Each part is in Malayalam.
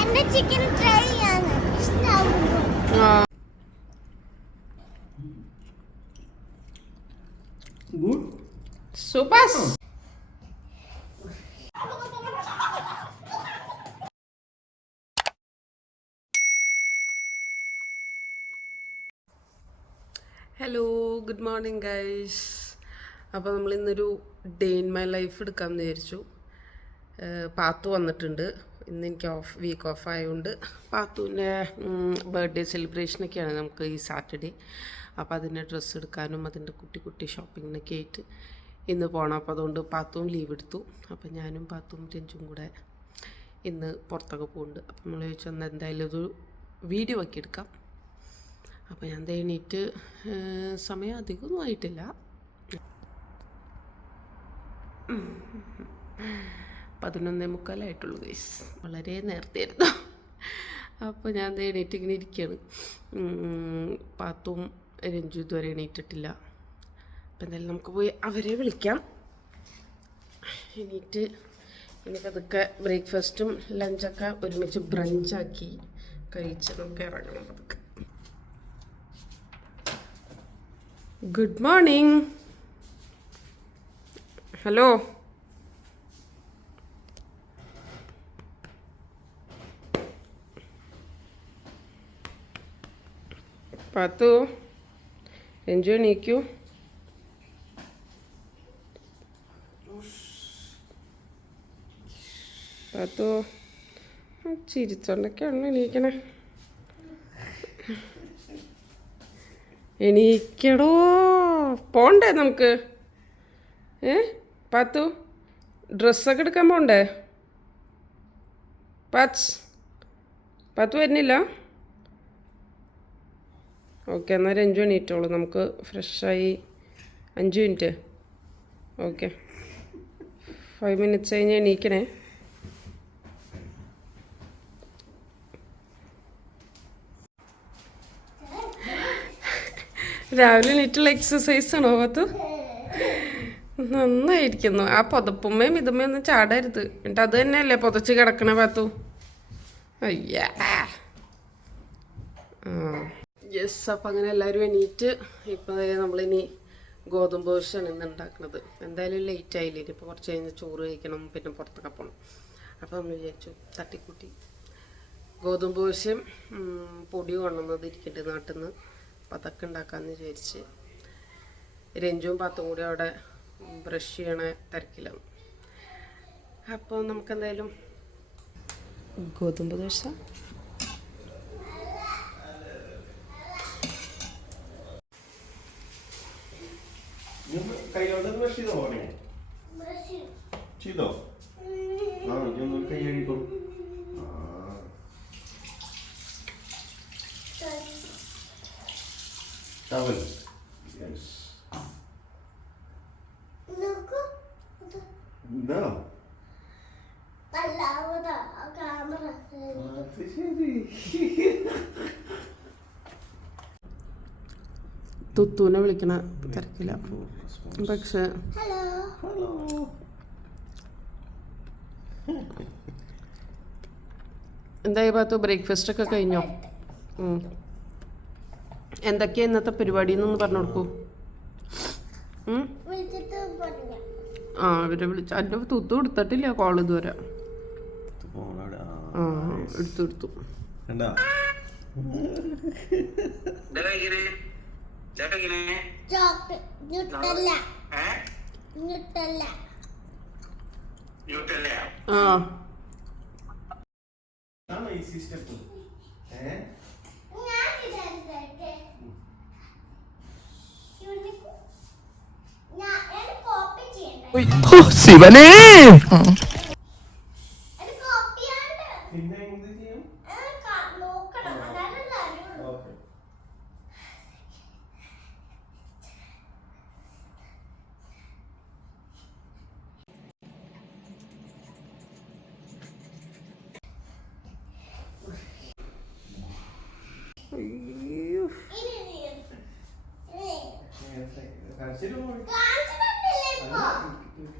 എന്റെ ചിക്കൻ ഫ്രൈ ആണ് super. Hello, good morning guys. അപ്പോൾ നമ്മൾ ഇന്നൊരു ഡേ ഇൻ മൈ ലൈഫ് എടുക്കാമെന്ന് വിചാരിച്ചു. പാത്തു വന്നിട്ടുണ്ട്. ഇന്ന് എനിക്ക് വീക്ക് ഓഫ് ആയതുകൊണ്ട് പാത്തുവിൻ്റെ ബർത്ത്ഡേ സെലിബ്രേഷനൊക്കെയാണ് നമുക്ക് ഈ സാറ്റർഡേ. അപ്പോൾ അതിൻ്റെ ഡ്രസ്സ് എടുക്കാനും അതിൻ്റെ കുട്ടി കുട്ടി ഷോപ്പിങ്ങിനൊക്കെ ആയിട്ട് ഇന്ന് പോകണം. അപ്പോൾ അതുകൊണ്ട് പാത്തുവും ലീവ് എടുത്തു. അപ്പോൾ ഞാനും പാത്തുവും രഞ്ജും കൂടെ ഇന്ന് പുറത്തൊക്കെ പോകുന്നുണ്ട്. അപ്പോൾ നമ്മൾ ചോദിച്ചു എന്നാൽ എന്തായാലും ഒരു വീഡിയോ ആക്കി എടുക്കാം. അപ്പോൾ ഞാൻ എണീറ്റ് സമയം അധികമൊന്നും ആയിട്ടില്ല. 11:45 ഗൈസ്. വളരെ നേരത്തെ ആയിരുന്നു. അപ്പോൾ ഞാൻ എണീറ്റ് ഇങ്ങനെ ഇരിക്കുകയാണ്. പാത്തും രഞ്ജു ഇതുവരെ എണീറ്റിട്ടില്ല. അപ്പോൾ എന്തായാലും നമുക്ക് പോയി അവരെ വിളിക്കാം. എണീറ്റ് ഇനിയിപ്പോൾ അതൊക്കെ ബ്രേക്ക്ഫാസ്റ്റും ലഞ്ചൊക്കെ ഒരുമിച്ച് ബ്രഞ്ചാക്കി കഴിച്ച് നമുക്ക് ഇറങ്ങണം. അതൊക്കെ ഗുഡ് മോർണിംഗ്. ഹലോ. പാത്തു, രഞ്ജു എണീക്കൂ. പാത്തു ചിരിച്ചോണ്ടൊക്കെയാണല്ലോ എണീക്കണേ. എണീക്കടോ, പോണ്ടേ നമുക്ക്? പാത്തു, ഡ്രസ്സൊക്കെ എടുക്കാൻ പോണ്ടേ? പാത്തു വരുന്നില്ല? ഓക്കെ, എന്നാൽ രഞ്ജു എണീറ്റോളൂ. നമുക്ക് ഫ്രഷായി 5 മിനിറ്റ്. ഓക്കെ, 5 മിനിറ്റ്സ് കഴിഞ്ഞ് എണീക്കണേ. രാവിലെ എണീറ്റുള്ള എക്സസൈസ് ആണോ പാത്തു? നന്നായിരിക്കുന്നു. ആ പുതപ്പുമ്മയും ഇതുമ്മയും ഒന്നും ചാടരുത്. എന്നിട്ട് അത് തന്നെയല്ലേ പുതച്ച് കിടക്കണേ പാത്തു? അയ്യാ. യെസ്. അപ്പം അങ്ങനെ എല്ലാവരും എണീറ്റ് ഇപ്പം നമ്മളിനി ഗോതമ്പ് ദോശയാണ് ഇന്ന് ഉണ്ടാക്കുന്നത്. എന്തായാലും ലേറ്റ് ആയില്ലേ, ഇപ്പോൾ കുറച്ച് കഴിഞ്ഞ് ചോറ് കഴിക്കണം, പിന്നെ പുറത്തൊക്കെ പോകണം. അപ്പോൾ നമ്മൾ വിചാരിച്ചു തട്ടിക്കൂട്ടി ഗോതമ്പ് ദോശയും പൊടി കൊണ്ടുവന്നത് ഇരിക്കട്ടെ നാട്ടിൽ നിന്ന്. അപ്പം അതൊക്കെ ഉണ്ടാക്കാമെന്ന് വിചാരിച്ച് രഞ്ജുവും പാത്തും കൂടി അവിടെ ബ്രഷ് ചെയ്യണ തിരക്കിലാണ്. അപ്പോൾ നമുക്കെന്തായാലും ഗോതമ്പ് ദോശ. Yes. No. തുത്തൂനെ വിളിക്കണ തിരക്കില്ല. പക്ഷെ എന്തായി പാത്തു, ബ്രേക്ക്ഫാസ്റ്റ് ഒക്കെ കഴിഞ്ഞോ? എന്തൊക്കെയാ ഇന്നത്തെ പരിപാടി എന്നൊന്ന് പറഞ്ഞു കൊടുക്കൂ. ഇവരെ വിളിച്ചു. എൻ്റെ തുത്തു എടുത്തിട്ടില്ല കോൾ ഇതുവരെ. എടുത്തു. ശിവനേ.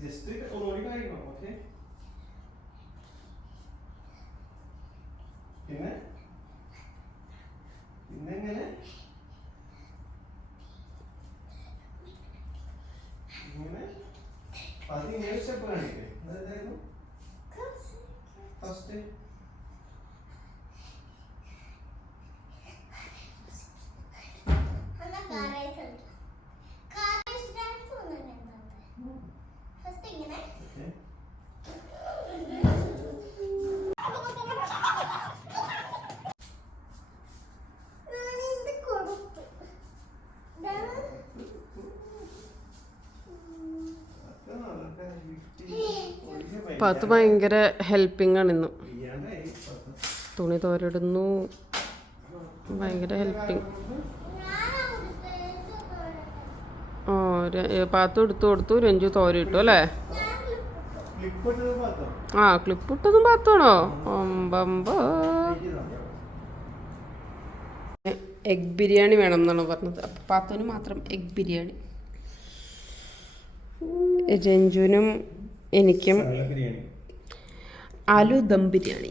ജസ്റ്റ് ഒന്നുകൂടി കഴിക്കണം. ഓക്കെ, പാത്തു ഭയങ്കര ഹെൽപ്പിംഗ് ആണ് ഇന്ന്. തുണി തോരിടുന്നു, ഭയങ്കര ഹെൽപ്പിംഗ്. പാത്തു എടുത്തു കൊടുത്തു, രഞ്ജു തോരിട്ടു അല്ലേ? ആ, ക്ലിപ്പ് ഇട്ടതും പാത്താണോ? എഗ് ബിരിയാണി വേണം എന്നാണ് പറഞ്ഞത്. അപ്പം പാത്തുവിന് മാത്രം എഗ് ബിരിയാണി, രഞ്ജുവിനും എനിക്കും ആലു ദം ബിരിയാണി.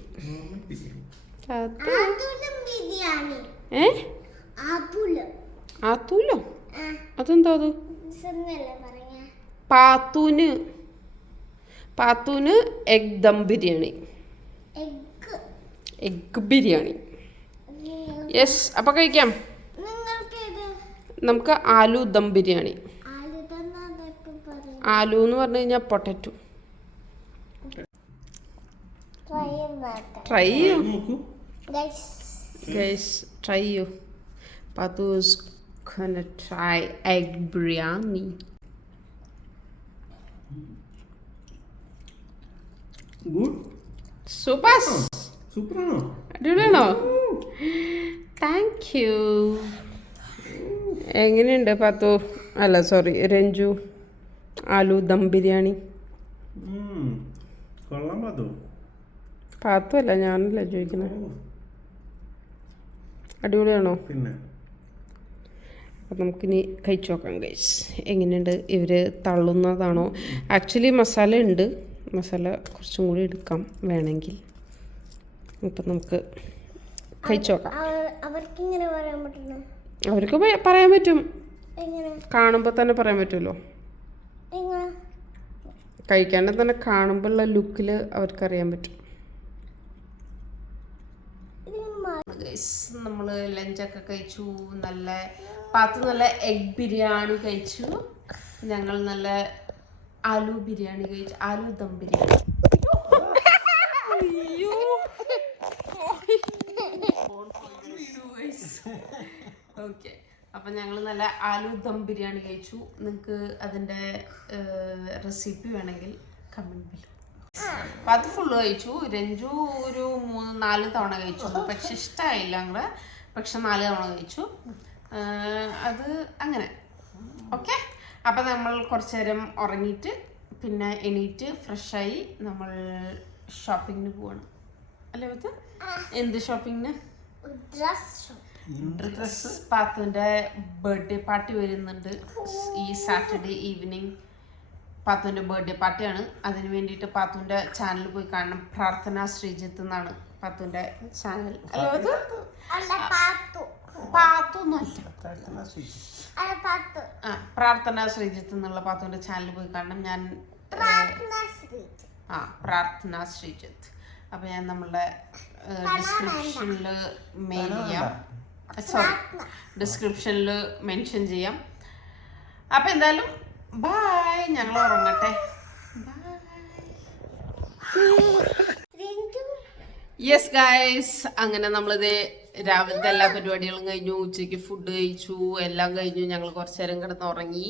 ആത്തൂലോ? അതെന്താ അത്? പാത്തൂന് egg dum biryani, egg biryani. Yes, അപ്പം കഴിക്കാം. നമുക്ക് ആലു ദം ബിരിയാണി. ആലു എന്ന് പറഞ്ഞു കഴിഞ്ഞാൽ പൊട്ടറ്റോ. ട്രൈ ചെയ്യൂ ഗൈസ്, ട്രൈ ചെയ്യൂ. Pathu's gonna try egg biryani. Good. Super. Super ആണോ? അടിപൊളിയാണോ? Thank you. എങ്ങനെയുണ്ട് പാത്തു? അല്ല സോറി രഞ്ജു, ആലു ദം ബിരിയാണി? കൊള്ളാൻ പാത്തു. പാത്തു അല്ല, ഞാനല്ല ചോദിക്കുന്നത്. അടിപൊളിയാണോ? പിന്നെ അപ്പം നമുക്കിനി കഴിച്ചു നോക്കാം ഗൈസ്, എങ്ങനെയുണ്ട്. ഇവർ തള്ളുന്നതാണോ? ആക്ച്വലി മസാല ഉണ്ട്, മസാല കുറച്ചും കൂടി എടുക്കാം വേണമെങ്കിൽ. അപ്പം നമുക്ക് കഴിച്ചു നോക്കാം. അവർക്ക് പറയാൻ പറ്റും, കാണുമ്പോൾ തന്നെ പറയാൻ പറ്റുമല്ലോ. കഴിക്കാണ്ട് തന്നെ കാണുമ്പോഴുള്ള ലുക്കിൽ അവർക്കറിയാൻ പറ്റും. നമ്മൾ ലഞ്ചൊക്കെ കഴിച്ചു. നല്ല പാത്തു നല്ല എഗ് ബിരിയാണി കഴിച്ചു, ഞങ്ങൾ നല്ല ആലു ബിരിയാണി കഴിച്ചു, ആലു ദം ബിരിയാണി. ഓക്കെ, അപ്പം ഞങ്ങൾ നല്ല ആലു ദം ബിരിയാണി കഴിച്ചു. നിങ്ങൾക്ക് അതിൻ്റെ റെസിപ്പി വേണമെങ്കിൽ കമൻറ്റ് ബിലോ. അപ്പം അത് ഫുള്ള് കഴിച്ചു. രഞ്ജു ഒരു 3-4 തവണ കഴിച്ചു, പക്ഷെ ഇഷ്ടമായില്ല ഞങ്ങൾ. പക്ഷെ 4 തവണ കഴിച്ചു. അത് അങ്ങനെ. ഓക്കെ, അപ്പം നമ്മൾ കുറച്ച് നേരം ഉറങ്ങിയിട്ട് പിന്നെ എണീറ്റ് ഫ്രഷായി നമ്മൾ ഷോപ്പിങ്ങിന് പോവാണ് അല്ലേ? പത്ത് എന്ത് ഷോപ്പിങ്ങിന്? ഡ്രസ്. പാത്തുവിൻ്റെ ബർത്ത്ഡേ പാർട്ടി വരുന്നുണ്ട് ഈ സാറ്റർഡേ ഈവനിങ്. പാത്തുവിൻ്റെ ബർത്ത്ഡേ പാർട്ടിയാണ്. അതിന് വേണ്ടിയിട്ട് പാത്തുവിൻ്റെ ചാനൽ പോയി കാണണം. പ്രാർത്ഥന ശ്രീജിത്ത് എന്നാണ് പാത്തുവിൻ്റെ ചാനൽ. പ്രാർത്ഥന ശ്രീജിത്ത് എന്നുള്ള പാത്തുവിൻ്റെ ചാനൽ പോയി കാണണം. ഞാൻ പ്രാർത്ഥന ശ്രീജിത്ത്. അപ്പം ഞാൻ നമ്മളുടെ ഡിസ്ക്രിപ്ഷനിൽ മെയിൽ ചെയ്യാം, ഡിസ്ക്രിപ്ഷനിൽ മെൻഷൻ ചെയ്യാം. അപ്പം എന്തായാലും ബൈ, ഞങ്ങൾ ഉറങ്ങട്ടെ. യെസ് ഗൈസ്, അങ്ങനെ നമ്മളിത് രാവിലത്തെ എല്ലാ പരിപാടികളും കഴിഞ്ഞു. ഉച്ചയ്ക്ക് ഫുഡ് കഴിച്ചു, എല്ലാം കഴിഞ്ഞു. ഞങ്ങൾ കുറച്ച് നേരം കിടന്ന് ഉറങ്ങി.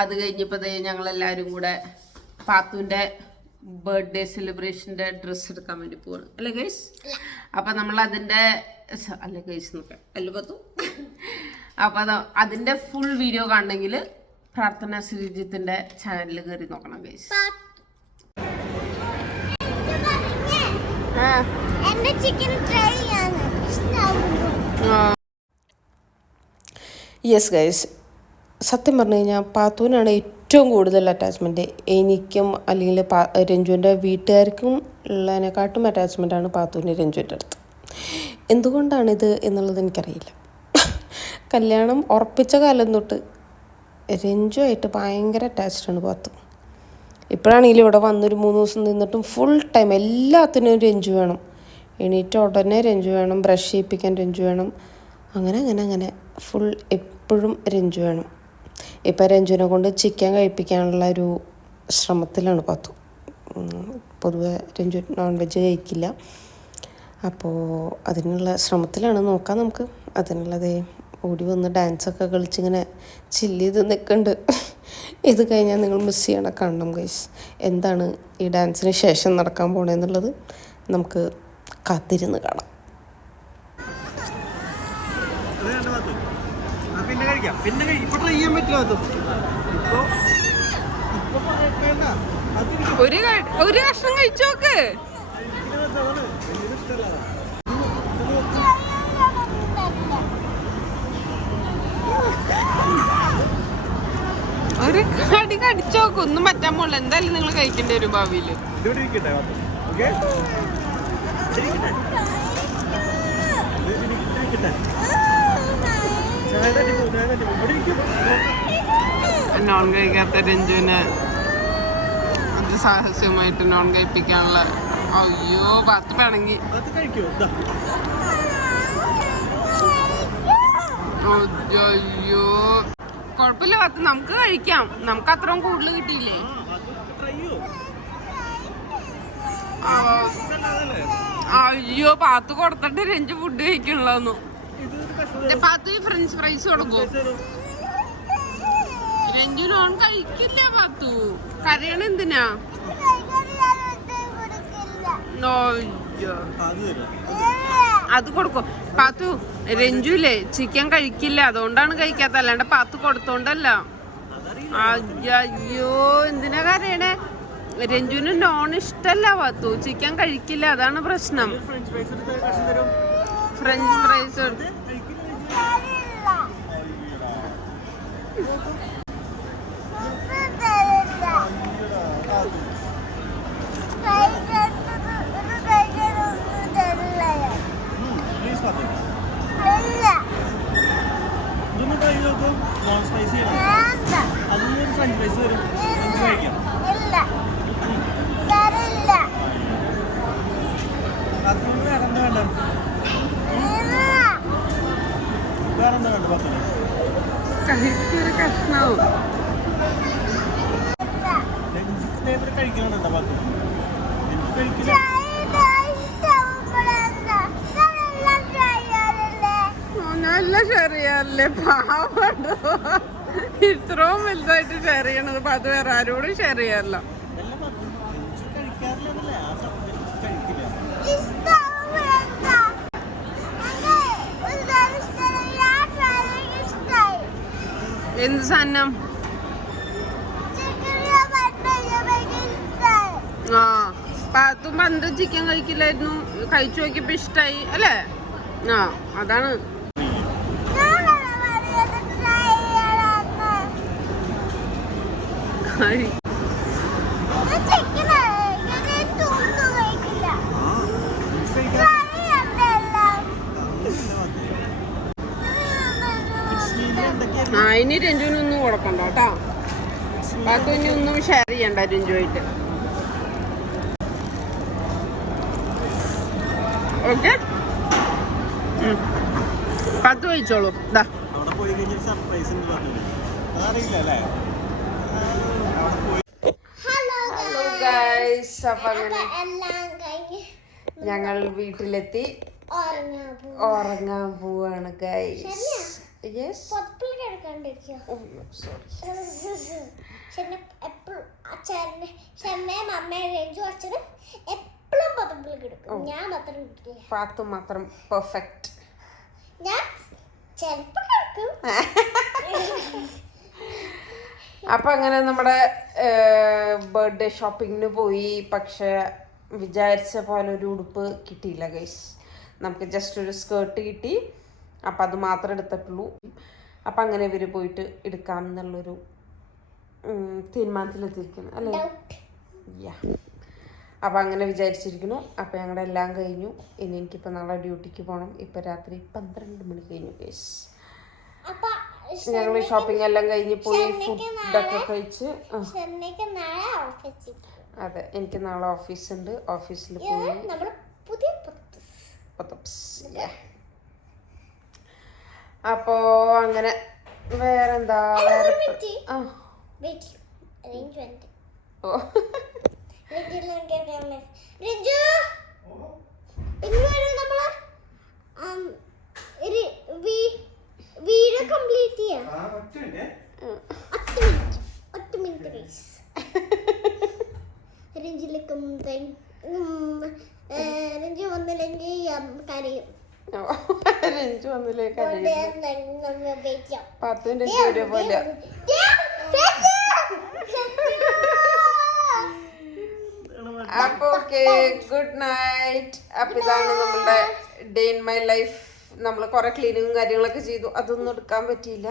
അത് കഴിഞ്ഞപ്പോൾ ഞങ്ങളെല്ലാവരും കൂടെ പാത്തുവിൻ്റെ ബർത്ത്ഡേ സെലിബ്രേഷൻ്റെ ഡ്രസ്സ് എടുക്കാൻ വേണ്ടി പോവാണ് അല്ലേ ഗൈസ്? അപ്പം നമ്മൾ അതിൻ്റെ അല്ല ഗൈസ് നോക്കാം അല്ല പത്തു. അപ്പം അതിൻ്റെ ഫുൾ വീഡിയോ കാണണമെങ്കിൽ പ്രാർത്ഥന ശ്രീജിത്തിൻ്റെ ചാനലിൽ കയറി നോക്കണം ഗൈസ്. യെസ് ഗൈസ്, സത്യം പറഞ്ഞു കഴിഞ്ഞാൽ പാത്തുവിനാണ് ഏറ്റവും കൂടുതൽ അറ്റാച്ച്മെൻറ്റ്. എനിക്കും അല്ലെങ്കിൽ രഞ്ജുവിൻ്റെ വീട്ടുകാർക്കും ഉള്ളതിനെക്കാട്ടും അറ്റാച്ച്മെൻറ്റാണ് പാത്തുവിന് രഞ്ജുവിൻ്റെ അടുത്ത്. എന്തുകൊണ്ടാണിത് എന്നുള്ളത് എനിക്കറിയില്ല. കല്യാണം ഉറപ്പിച്ച കാലം തൊട്ട് രഞ്ജുവായിട്ട് ഭയങ്കര അറ്റാച്ച്ഡാണ് പാത്തു. ഇപ്പോഴാണെങ്കിലും ഇവിടെ വന്നൊരു 3 ദിവസം നിന്നിട്ടും ഫുൾ ടൈം എല്ലാത്തിനും രഞ്ജു വേണം. എണീറ്റ ഉടനെ രഞ്ജു വേണം, ബ്രഷ് ചെയ്യിപ്പിക്കാൻ രഞ്ജു വേണം, അങ്ങനെ ഫുൾ എപ്പോഴും രഞ്ജു വേണം. ഇപ്പം രഞ്ജുവിനെ കൊണ്ട് ചിക്കൻ കഴിപ്പിക്കാനുള്ള ഒരു ശ്രമത്തിലാണ് പാത്തു. പൊതുവെ രഞ്ജു നോൺ വെജ് കഴിക്കില്ല, അപ്പോൾ അതിനുള്ള ശ്രമത്തിലാണ്. നോക്കാം നമുക്ക്. അതിനുള്ളതേ ഓടി വന്ന് ഡാൻസൊക്കെ കളിച്ചിങ്ങനെ ചില്ല് ചെയ്ത് നിൽക്കുന്നുണ്ട്. ഇത് കഴിഞ്ഞാൽ നിങ്ങൾ മിസ് ചെയ്യണ കാണണം ഗൈസ്. എന്താണ് ഈ ഡാൻസിന് ശേഷം നടക്കാൻ പോണേന്നുള്ളത് നമുക്ക് കാത്തിരുന്ന് കാണാം. ഒരു കഷ്ണം കഴിച്ചോക്ക്. ഒരു കടി കടിച്ചോക്ക്. ഒന്നും പറ്റാൻ പോല. എന്തായാലും നിങ്ങൾ കഴിക്കേണ്ടി വരും ഭാവിയില്. നോൺ കഴിക്കാത്ത രഞ്ജുവിനെ സാഹസ്യമായിട്ട് നോൺ കഴിപ്പിക്കാനുള്ള. അയ്യോ പത്ത് പിണങ്ങി. അയ്യോ കുഴപ്പമില്ല പത്ത്, നമുക്ക് കഴിക്കാം. നമുക്ക് അത്രയും കൂടുതൽ കിട്ടിയില്ലേ. അയ്യോ പാത്ത് കൊടുത്തിട്ട് രഞ്ജു ഫുഡ് കഴിക്കണല്ലോ. പാത്ത് ഫ്രഞ്ച് ഫ്രൈസ് കൊടുക്കും. രഞ്ജു നോൺ കഴിക്കില്ല പാത്തു. കരയണ എന്തിനാ? അത് കൊടുക്കും പാത്തു. രഞ്ജുല്ലേ ചിക്കൻ കഴിക്കില്ല, അതുകൊണ്ടാണ് കഴിക്കാത്ത, അല്ലാണ്ട് പാത്തു കൊടുത്തോണ്ടല്ല. അയ്യോ എന്തിനാ കരയണേ? രഞ്ജുവിന് നോൺ ഇഷ്ടല്ല പാത്തു, ചിക്കൻ കഴിക്കില്ല, അതാണ് പ്രശ്നം. ഫ്രഞ്ച് ഫ്രൈസ് കഴിക്കൊരു കഷ്ണവും നല്ല ഷെയർ ചെയ്യാറില്ലേ? പാവണ്ടോ ഇത്രയും വലുതായിട്ട് ഷെയർ ചെയ്യണത്. അപ്പൊ അത് വേറെ ആരോടും ഷെയർ ചെയ്യാറില്ല. എന്ത് സാധനം? ആ പാത്തും പണ്ട് ചിക്കൻ കഴിക്കില്ലായിരുന്നു, കഴിച്ചു നോക്കിയപ്പോ ഇഷ്ടായി അല്ലേ? ആ അതാണ്. ആ ഇനി രഞ്ജുവിനൊന്നും കൊടുക്കണ്ട കേട്ടോ. പാത്തു ഇനി ഒന്നും ഷെയർ ചെയ്യണ്ട രഞ്ജുവായിട്ട്. ഓക്കെ പത്ത് കഴിച്ചോളൂ. ഇതാ ഹലോ ഗൈസ്. അപ്പൊ അങ്ങനെ ഞങ്ങൾ വീട്ടിലെത്തി ഉറങ്ങാൻ പോവാണ് ഗൈസ്. പാത്തു മാത്രം പെർഫെക്റ്റ്. അപ്പൊ അങ്ങനെ നമ്മുടെ ബർത്ത്ഡേ ഷോപ്പിങ്ങിന് പോയി. പക്ഷെ വിചാരിച്ച പോലെ ഒരു ഉടുപ്പ് കിട്ടിയില്ല ഗൈസ്. നമുക്ക് ജസ്റ്റ് ഒരു സ്കേർട്ട് കിട്ടി. അപ്പം അത് മാത്രമേ എടുത്തിട്ടുള്ളൂ. അപ്പം അങ്ങനെ ഇവർ പോയിട്ട് എടുക്കാം എന്നുള്ളൊരു തീരുമാനത്തിലെത്തിയിരിക്കുന്നു അല്ലേ? യാ അപ്പം അങ്ങനെ വിചാരിച്ചിരിക്കുന്നു. അപ്പം ഞങ്ങളുടെ എല്ലാം കഴിഞ്ഞു. ഇനി എനിക്കിപ്പോൾ നാളെ ഡ്യൂട്ടിക്ക് പോകണം. ഇപ്പം രാത്രി 12 മണി കഴിഞ്ഞു ഗൈസ്. ഞങ്ങൾ ഷോപ്പിംഗ് എല്ലാം കഴിഞ്ഞ് പോയി ഫുഡൊക്കെ കഴിച്ച് ഷെർണയ്ക്ക് നാളെ ഓഫീസിൽ അതെ എനിക്ക് നാളെ ഓഫീസ് ഉണ്ട് ഓഫീസിൽ പോയി നമ്മുടെ പുതിയ അപ്പോ അങ്ങനെ വേറെന്താ വേറെ ആ അറേഞ്ച്മെന്റ് ഓ വീഡിയോ കംപ്ലീറ്റ് ചെയ്യാം 10 മിനിറ്റ് രഞ്ജു വന്നില്ലെങ്കിൽ കരയും രഞ്ജു വന്നില്ലേ നമ്മൾ ഉപയോഗിക്കാം 10 മിനിറ്റ് വീഡിയോ പോലെ അപ്പൊ ഓക്കെ ഗുഡ് നൈറ്റ് അപ്പൊ ഇതാണ് നമ്മളുടെ ഡേ ഇൻ മൈ ലൈഫ് നമ്മൾ കുറെ ക്ലീനിങ്ങും കാര്യങ്ങളൊക്കെ ചെയ്തു അതൊന്നും എടുക്കാൻ പറ്റിയില്ല